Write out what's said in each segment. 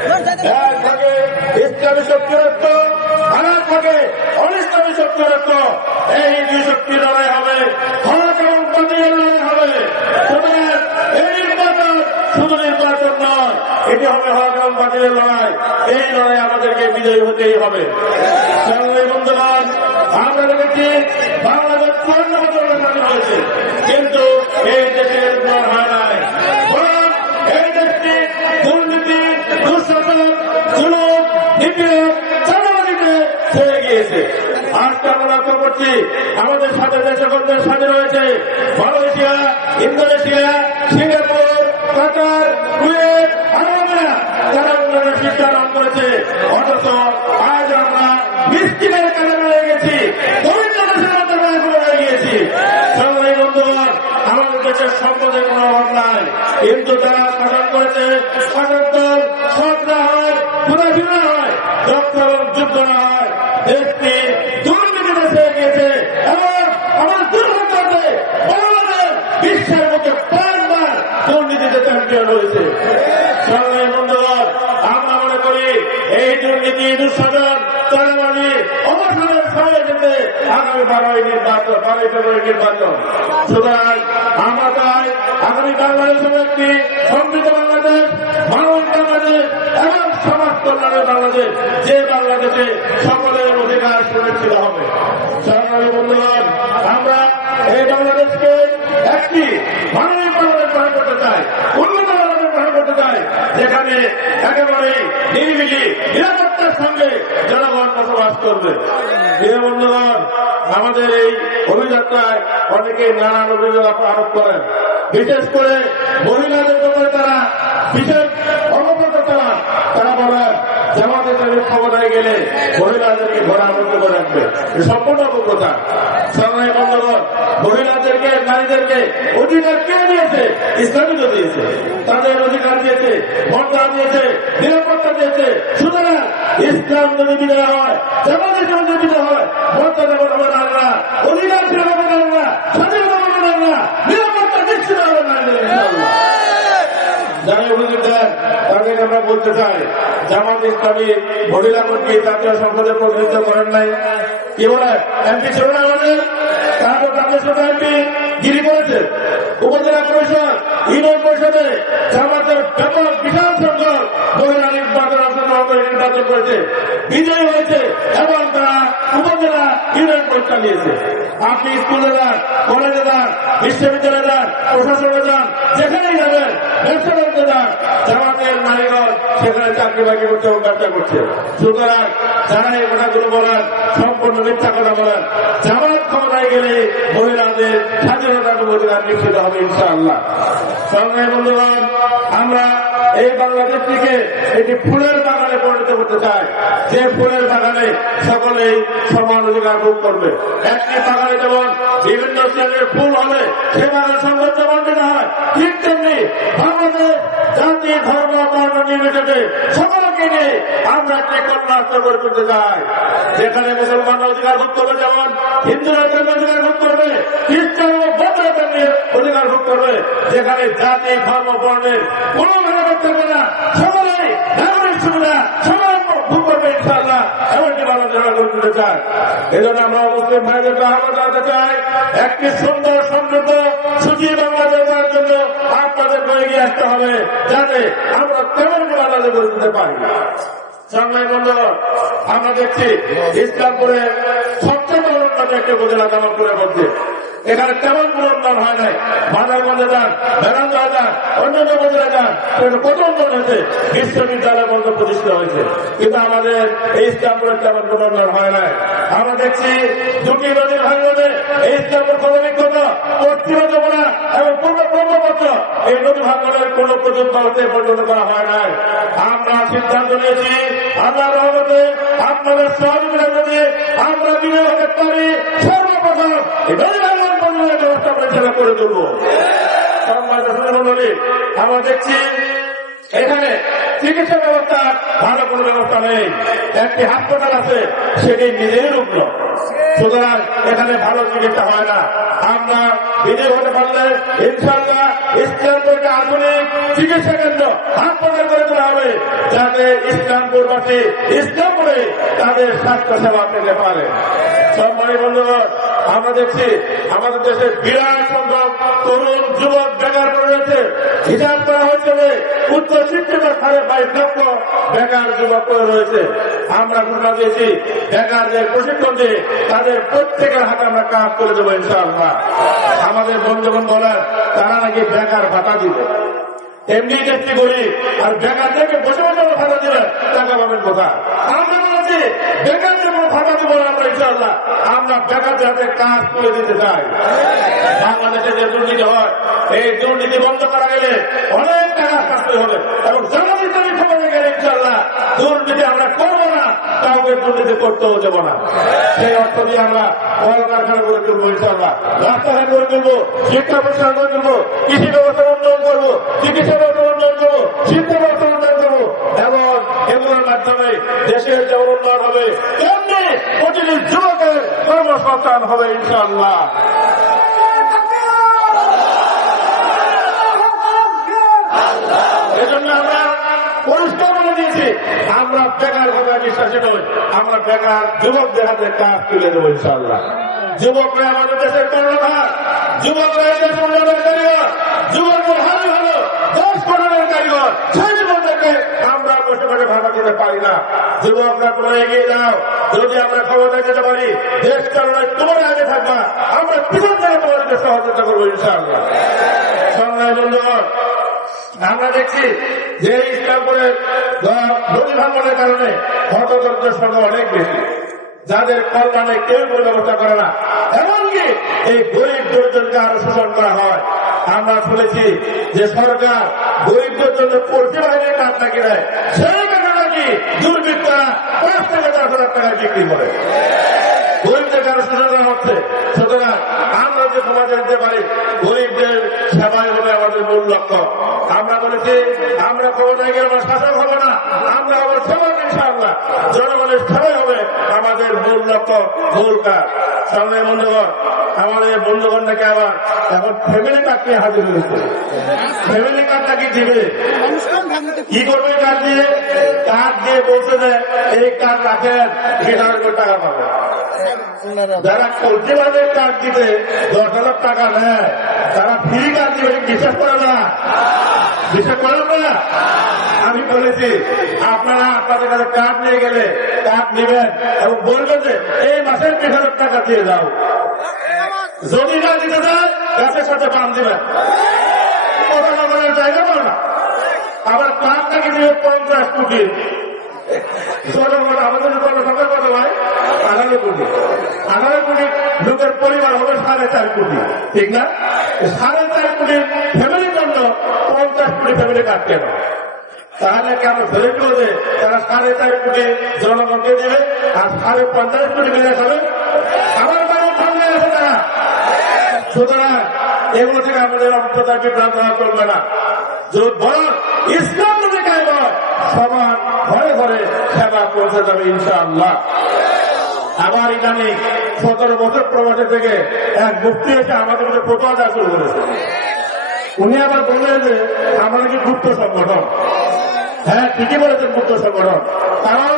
এক ভাগে ইসলামী শক্তির অর্থ, আর এক ভাগে অনিসলামী শক্তির অর্থ। এই দুই শক্তি লড়াই হবে, হক এবং বাতিলের লড়াই হবে। এই নির্বাচন শুধু নির্বাচন নয়, এটি হবে হক এবং বাতিলের লড়াই। এই লড়াই আমাদেরকে বিজয়ী হতেই হবে। বন্ধুগণ, আমরা দেখেছি বাংলাদেশ 54 বছর স্বাধীন হয়েছে, কিন্তু এই দেশের উন্নয়ন হয় নাই। বরং এই দেশটি দুর্নীতি, দুঃশাসন, জুলুম, নিপীড়ন, চাঁদাবাজিতে ছেড়ে গিয়েছে। আজকে আমরা লক্ষ্য করছি আমাদের সাথে যে সকল দেশ স্বাধীন হয়েছে, মালয়েশিয়া, ইন্দোনেশিয়া, সিঙ্গাপুর, কাতার, কুয়েত, আরবেরা, তারা উন্নয়নের শিক্ষা লাভ করেছে। অথচ আজ আমরা মিষ্টিদের কাজে রয়ে গেছি, দরিদ্র দেশের আন্দোলনে রয়ে গিয়েছি। সংগ্রামী বন্ধুগণ, আমাদের দেশের সম্পদের কোনো অভাব নাই, কিন্তু যারা শাসন করেছে, শাসক দল সৎ না হয়, ক্ষুধাহীন হয়, দক্ষ এবং যুদ্ধ না হয়, দেশটি দুর্নীতিতে ছেড়ে গিয়েছে। এবং আমার দুর্ভাগ্যে বাংলাদেশ বিশ্বের মুখে বারবার দুর্নীতিতে চ্যাম্পিয়ন হয়েছে। সংগ্রামী বন্ধুগণ, আমরা মনে করি এই দুর্নীতি, দুঃশাসন, চাঁদাবাজি অবসানের সময় যেতে আগামী 12 ফেব্রুয়ারি নির্বাচন। সুতরাং আমরা চাই আগামী বাংলাদেশ হবে একটি সমৃদ্ধ বাংলাদেশ, মানবিক বাংলাদেশ এবং সমাজ কল্যাণের বাংলাদেশ, যে বাংলাদেশে সকলের অধিকার সুরক্ষিত হবে। সংগ্রামী বন্ধুগণ, আমরা এই বাংলাদেশকে একটি মানবিক বাংলাদেশ গ্রহণ করতে চাই, উন্নত বাংলাদেশ গ্রহণ করতে চাই, যেখানে একেবারে নিরিবিলি নিরাপত্তার সঙ্গে জনগণ বসবাস করবে। প্রিয় বন্ধুগণ, আমাদের এই অভিযাত্রায় অনেকে নানান অভিযোগ আরোপ করেন, বিশেষ করে মহিলাদের ব্যাপারে তারা বিশেষ অবগত চালান। তারা বলেন জামাতে তাদের ক্ষমতায় গেলে মহিলাদেরকে ঘোড়ার মধ্যে করে রাখবে, সম্পূর্ণ অপপ্রচার। সংগ্রামী বন্ধুগণ, মহিলাদেরকে, নারীদেরকে অধিকার কে দিয়েছে? ইসলামই তো দিয়েছে। তাদের অধিকার দিয়েছে, মর্যাদা দিয়েছে, নিরাপত্তা দিয়েছে। সুতরাং ইসলাম যদি বিদায় হয়, জামাত ইসলাম যদি বিদায় হয়, মর্যাদা হবে না, অধিকার ছিল হবে না, স্বাধীনতা হবে না, নিরাপত্তা নিশ্চিত হবে না। যারা অভিযোগ দেন তাদের আমরা বলতে চাই, জামাত ইসলামী মহিলা কর্মী জাতীয় সংসদে প্রতিনিধিত্ব করেন নাই। কি বলে এমপি ছিল না আমাদের? তারপর তাদের সাথে এমপি গিরি করেছে। উপজেলা পরিষদ, ইউনিয়ন পরিষদে জামাতের ব্যাপক বিশাল সংখ্যক মহিলা নির্বাচন করেছে, বিজয়ী হয়েছে এবং তারা উপজেলা ইউনিয়ন পরীক্ষা নিয়েছে। আপনি স্কুলে যান, কলেজে যান, বিশ্ববিদ্যালয়ে যান, প্রশাসনে যান, যেখানেই যাবেন, ব্যবসা করতে যান, জামাতের নারীগণ সেখানে চাকরি বাকরি করছে এবং ব্যবসা করছে। সুতরাং যারা এই কথাগুলো বলেন সম্পূর্ণ মিথ্যা কথা বলেন। জামাত ক্ষমতায় গেলে মহিলাদের স্বাধীনতার অধিকার নিশ্চিত হবে ইনশাআল্লাহ। সংগ্রামী বন্ধুগণ, আমরা এই বাংলাদেশটিকে একটি ফুলের বাগানে পরিণত করতে চাই, যে ফুলের বাগানে সকলেই সমান অধিকার ভোগ করবে। একটি বাগানে যেমন বিভিন্ন শ্রেণীর ফুল হলে সে বাগান সৌন্দর্য বর্ণিত হয়, ঠিক তেমনি বাংলাদেশ জাতি, ধর্ম, বর্ণ নির্বিশেষে সকলকে নিয়ে আমরা একটি কল্যাণ গড়ে তুলতে চাই, যেখানে মুসলমানরা অধিকার ভোগ করবে, যেমন হিন্দুরা অধিকার ভোগ করবে, খ্রিস্টান ও বৌদ্ধরা তেমনি অধিকার ভোগ করবে, যেখানে জাতি, ধর্ম, বর্ণের কোনো ভেদাভেদ থাকবে না, সকলেই নাগরিক সুবিধা সমান ভোগ করবে ইনশাআল্লাহ। এমনটি বাংলাদেশ গড়ে তুলতে চাই। এই জন্য আমরা মুসলিম ভাইদেরকে আহ্বান জানাতে চাই, একটি সুন্দর, সমৃদ্ধ, সুখী বাংলাদেশ করার জন্য আপনাদেরকে এগিয়ে আসতে হবে, যাতে আমরা তেমন বাংলাদেশ গড়ে তুলতে পারি। সংগ্রামী বন্ধুগণ, আমরা দেখছি ইসলামপুরে সবচেয়ে বড় উন্নয়ন একটি উপজেলা জামালপুরের মধ্যে। এখানে তেমন কোন উন্নয়ন হয় নাই। মাদারগঞ্জে যান, বেড়ান্দা যান, অন্যান্য উপজেলা যান, কত উন্নয়ন হয়েছে, বিশ্ববিদ্যালয় বন্ধ প্রতিষ্ঠিত হয়েছে, কিন্তু আমাদের এই ইসলামপুরের তেমন কোন উন্নয়ন হয় নাই। আমরা দেখছি দুটি নদীর ভাঙনে এই ইসলামপুর ক্ষতবিক্ষত, পশ্চিম যমুনা এবং পূর্ব ব্রহ্মপুত্র, এই নদী ভাঙনের কোন প্রযুক্তি পর্যন্ত করা হয় নাই। আমরা সিদ্ধান্ত নিয়েছি আল্লাহর রহমতে আপনাদের সহযোগিতা যদি আমরা বিনিয়োগ করতে পারি, সর্বপ্রথম এই নদী ভাঙন বন্ধের ব্যবস্থা পরিচালনা করে তুলব। আমরা দেখছি এখানে চিকিৎসা ব্যবস্থা ভালো কোনো ব্যবস্থা নেই। একটি হাসপাতাল আছে, সেটি নিজেই রুগ্ন, সুতরাং এখানে ভালো চিকিৎসা হয় না। আমরা বিজয় হতে পারলে ইনশাআল্লাহ ইসলামপুরকে আধুনিক চিকিৎসা কেন্দ্র হাসপাতাল করে তোলা হবে, যাতে ইসলামপুরবাসী ইসলামপুরে তাদের স্বাস্থ্য সেবা পেতে পারে। সম্মানিত বন্ধুগণ, আমরা দেখছি আমাদের দেশে বিরাট সংখ্যক তরুণ যুবক বেকার করে রয়েছে। হিসাব করা হয়েছে যে উচ্চ শিক্ষিত 22.5 লক্ষ বেকার যুবক করে রয়েছে। আমরা ঘোষণা দিয়েছি বেকারদের প্রশিক্ষণ দিয়ে তাদের প্রত্যেকের হাতে আমরা কাজ করে দেবো ইনশাআল্লাহ। আমাদের বন্ধুগণ বলেন তারা নাকি বেকার ভাতা দিবে, এমনি দেখতে করি আর বেকারদেরকে বসে বসে ভাতা দিলে টাকা পাবেন কোথায়? আমরা বলেছি বেকারদের কোনো ভাতা দেবো না আমরা ইনশাআল্লাহ। আমরা বেকারদের হাতে কাজ করে দিতে চাই। বাংলাদেশে যে দুর্নীতি হয়, এই দুর্নীতি বন্ধ করা গেলে অনেক টাকা সাশ্রয় হবে এবং জনবিধানী ক্ষমতা গেলে ইনশাআল্লাহ দুর্নীতি আমরা করবো না, কাউকে দুর্নীতি করতেও দেবো না। সেই অর্থ দিয়ে আমরা কলকারখানা করে তুলবো ইনশাআল্লাহ, রাস্তাঘাট করে তুলবো, শিক্ষা প্রতিষ্ঠান করে তুলবো, কৃষি ব্যবস্থা উন্নয়ন করবো, চিকিৎসা ব্যবস্থা উন্নয়ন করবো, শিক্ষা ব্যবস্থা উন্নয়ন করবো এবং এগুলোর মাধ্যমে দেশের যেমন উন্নয়ন হবে তেমনি প্রতিটি যুবকের কর্মসংস্থান হবে ইনশাআল্লাহ। এজন্য আমরা পরিষ্কার বলে দিয়েছি আমরা বেকার ভাবে বিশ্বাসী নই, আমরা বেকার যুবকদের হাতে কাজ তুলে দেবো ইনশাআল্লাহ। যুবকরা আমাদের দেশের কর্ণধার, যুবকরা দেশের উন্নয়নের কারিগর, যুবকদের হাতে ভালো দেশ গঠনের কারিগর। সেই যুবকদেরকে আমরা বসে বসে ভাড়া দিতে পারি না। যুবকরা তোমরা এগিয়ে যাও, যদি আমরা ক্ষমতায় যেতে পারি দেশ চালনায় তোমার আগে থাকবা, আমরা পিছন থেকে তোমাদেরকে সহযোগিতা করবো ইনশাআল্লাহ। সংগ্রামী বন্ধুগণ, আমরা দেখছি যে ইসলামপুরের নদী ভাঙনের কারণে হতদরিদ্রের সংখ্যা অনেক বেশি, যাদের কল্যাণে কেউ কোনো ব্যবস্থা করে না, এমনকি এই গরিব দরিদ্রকে আরো শোষণ করা হয়। আমরা শুনেছি যে সরকার গরিবদের জন্য পড়তে বাহিনীর কাজ নাকি দেয়, সেই কাজে নাকি দুর্বৃত্তরা 5 থেকে 10 হাজার টাকায় বিক্রি করে। গরিবদের কারো শোষণ করা হচ্ছে। সুতরাং আমরা যে সমাজে দিতে পারি গরিবদের সেবাই হবে আমাদের মূল লক্ষ্য। আমরা বলেছি আমরা ক্ষমতায় গেলে আমরা শাসক হবো না, আমরা হবো সেবক ইনশাআল্লাহ। জনগণের সেবাই হবে আমাদের মূল লক্ষ্য, মূল কাজ। সংগ্রামী বন্ধুগণ, আমাদের বন্ধুগণ নাকি আবার এখন ফ্যামিলি কার্ডকে হাজির করেছে। ফ্যামিলি কার্ডটা কি দিবে, কি করবে? কার্ড দিয়ে বলছে যে এই কার্ড রাখেন 20,000 টাকা পাবে। যারা কলকাতাদের কার্ড দিতে 10,000 টাকা নেয় তারা ফ্রি কার্ড দিবে, বিশ্বাস করে না? বিশ্বাস করেন না? আমি বলেছি আপনারা আপনাদের কাছে কার্ড নিয়ে গেলে কার্ড নেবেন এবং বলবেন যে এই মাসের 20,000 টাকা দিয়ে যাও। যদি না দিতে চায় গাছের সাথে পান দিবেন, কথা বলার জায়গা পাও না। আবার কার্ড নাকি দিবে 50 কোটি। আমাদের জনসংখ্যা কত হয়? 18 কোটি। 18 কোটি লোকের পরিবার হবে 4.5 কোটি, ঠিক না? 4.5 কোটি ফ্যামিলির জন্য 50 কোটি ফ্যামিলি কার্ড কেন? তাহলে কেন ধরে নিল যে তারা 4.5 কোটি জনগণকে দেবে আর 50 কোটি মিলে খাবে? আমার বাড়ির সামনে আছে তারা। সুতরাং এগুলো থেকে আমাদের অন্ততার বিভ্রান্ত করবে না। বরং ইসলাম যদি কায়েম হয় সবার ঘরে ঘরে সেবা পৌঁছে যাবে ইনশাআল্লাহ। আবার ইদানিং 17 বছর প্রবাসে থেকে এক মুফতি এসে আমাদের মধ্যে ফতোয়া দেওয়া শুরু করেছে। উনি আবার বললেন যে আমরা কি গুপ্ত সংগঠন। হ্যাঁ, ঠিকই বলেছেন, গুপ্ত সংগঠন। কারণ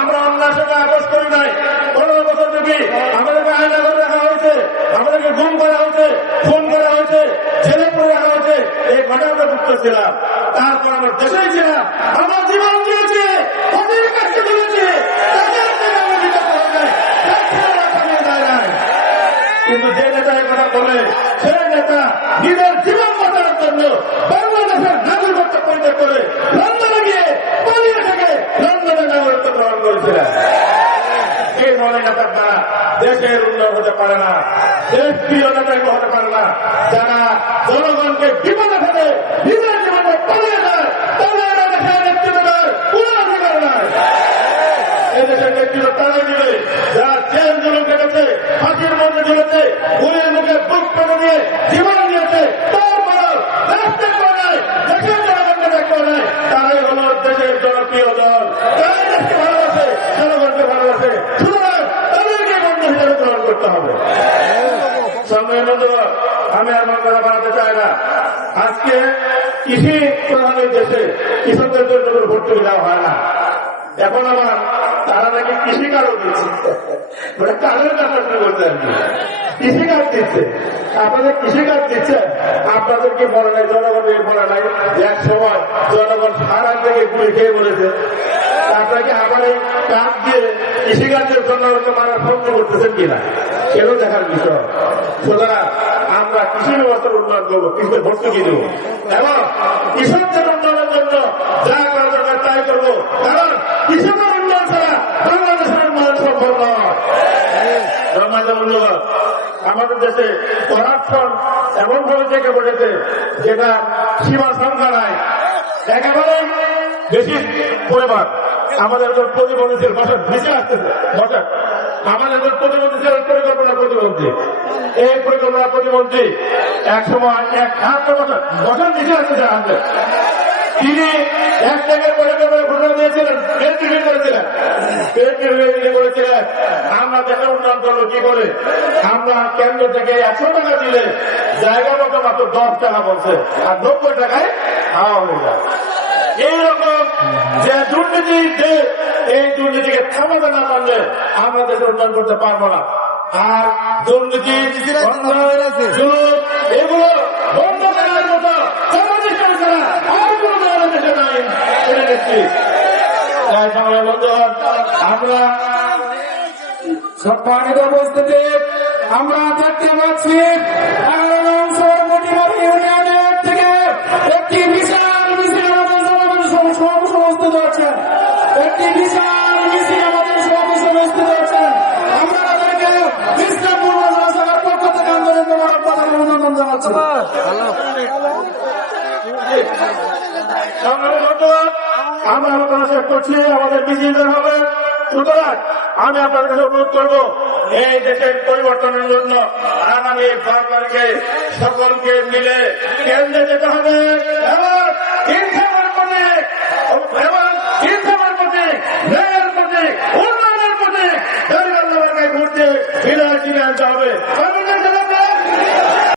আমরা অন্যার সঙ্গে আপোষ করি নাই। 15 বছর থেকে আমাদেরকে আয়না করে রাখা হয়েছে, আমাদেরকে গুম করা হয়েছে, খুন করা হয়েছে, জেলে পড়ে রাখা হয়েছে। এই ঘটনা আমরা গুপ্ত ছিলাম। তারপর আমরা দেশেই ছিলাম, আমরা জীবন দিয়েছি, ওদের কাছে দিয়েছি, কিন্তু যে নেতা এই কথা বলে সেই নেতা নিজের জীবন বাঁচানোর জন্য বাংলাদেশের নাগরিকত্ব পরিত্যাগ করে লন্ডনে গিয়ে পালিয়ে থেকে লন্ডনের নাগরিকত্ব গ্রহণ করেছিলেন। এই ধরনের নেতার দ্বারা দেশের উন্নয়ন হতে পারে না, দেশ প্রিয় নেতা হতে পারে না। যারা জনগণকে বিপদে ফেলে নিজের জীবনে পালিয়ে যায় তাদের দেশের নেতৃত্ব দেয় কোন অধিকার নাই। এই দেশের নেতৃত্ব তারাই দিবে যারা জেল জুলুম কেটেছে, ফাঁসির মধ্যে ঝুলেছে, গুলির মুখে বুক পেতে দিয়ে জীবন দিয়েছে, তারপর রাস্তায় পায় দেশের জনগণকে দেখতে নেয়। তারাই হল দেশের জনপ্রিয় দল, তারাই দেশকে ভালোবাসে, জনগণকে ভালোবাসে। সুতরাং তাদেরকে বন্ধু হিসেবে গ্রহণ ভাইরা, আজকে কৃষি প্রধানের দেশে কৃষকদের জন্য ভর্তুকি দেওয়া হয় না। এখন আবার তারা নাকি কৃষি কার্ডও দিচ্ছে, মানে কার্ডের ব্যাপারটা বলতে আর কি, কৃষি কার্ড দিচ্ছে। আপনাদের কৃষি কার্ড দিচ্ছে, আপনাদেরকে বলে নাই, জনগণের বলে নাই। এক সময় জনগণ সারা থেকে গুলি খেয়ে বলেছে, আপনাকে আবার এই কার্ড দিয়ে কৃষিকার্যের জন্য মারা বন্ধ করতেছেন কিনা, সেটাও দেখার বিষয়। সুতরাং আমরা কৃষি ব্যবস্থার উন্নয়ন করবো, কৃষকের ভর্তুকি দেব এবং কৃষকদের উন্নয়নের জন্য যা করা দরকার তাই করবো। কারণ কৃষকের উন্নয়ন ছাড়া বাংলাদেশের উন্নয়ন সম্ভব নয়। আমাদের দেশে করাপশন এমন ভাবে থেকে বসেছে যেটা সীমা সংখ্যা নাই, একেবারে বেশি পরিমাণ। আমাদের একজন প্রতিবন্ধী ছিল, বসেন নিচে আসতেছে, বসেন। আমাদের একজন প্রতিবন্ধী ছিল, পরিকল্পনা প্রতিবন্ধী। এই পরিকল্পনা প্রতিবন্ধী এক সময় এক হাত বসেন নিচে আসতেছে আমাদের। তিনি এক জায়গায় পরিকল্পনা ঘোষণা দিয়েছিলেন, করেছিলেন আমরা দেশের উন্নয়ন করবো কি করে। আমরা কেন্দ্র থেকে 100 টাকা দিলে জায়গা মতো মাত্র 10 টাকা বলছে, আর 90 টাকায় খাওয়া হয়ে যায়। এইরকম যে দুর্নীতি, এই দুর্নীতিকে থামাতে না পারলে আমরা দেশের উন্নয়ন করতে পারবো না। আর দুর্নীতি এগুলো বন্ধ করার মতো আমরা সম্মানিত উপস্থিতি, আমরা দেখতে পাচ্ছি 11 নং সরবটিবাড়ি ইউনিয়নের থেকে একটি বিশাল মিছিল আমাদের সমস্ত হচ্ছেন, একটি বিশাল মিছিল আমাদের সমস্ত হচ্ছেন। আমরা তাদেরকে ইসলামপুর মাদ্রাসার পক্ষ থেকে আন্দোলন অভিনন্দন জানাচ্ছি। আমরা আলোচনা শেষ করছি, আমাদের মিছিল হবে। সুতরাং আমি আপনার কাছে অনুরোধ করবো, এই দেশের পরিবর্তনের জন্য আগামী 12 তারিখে সকলকে মিলে কেন্দ্রে যেতে হবে।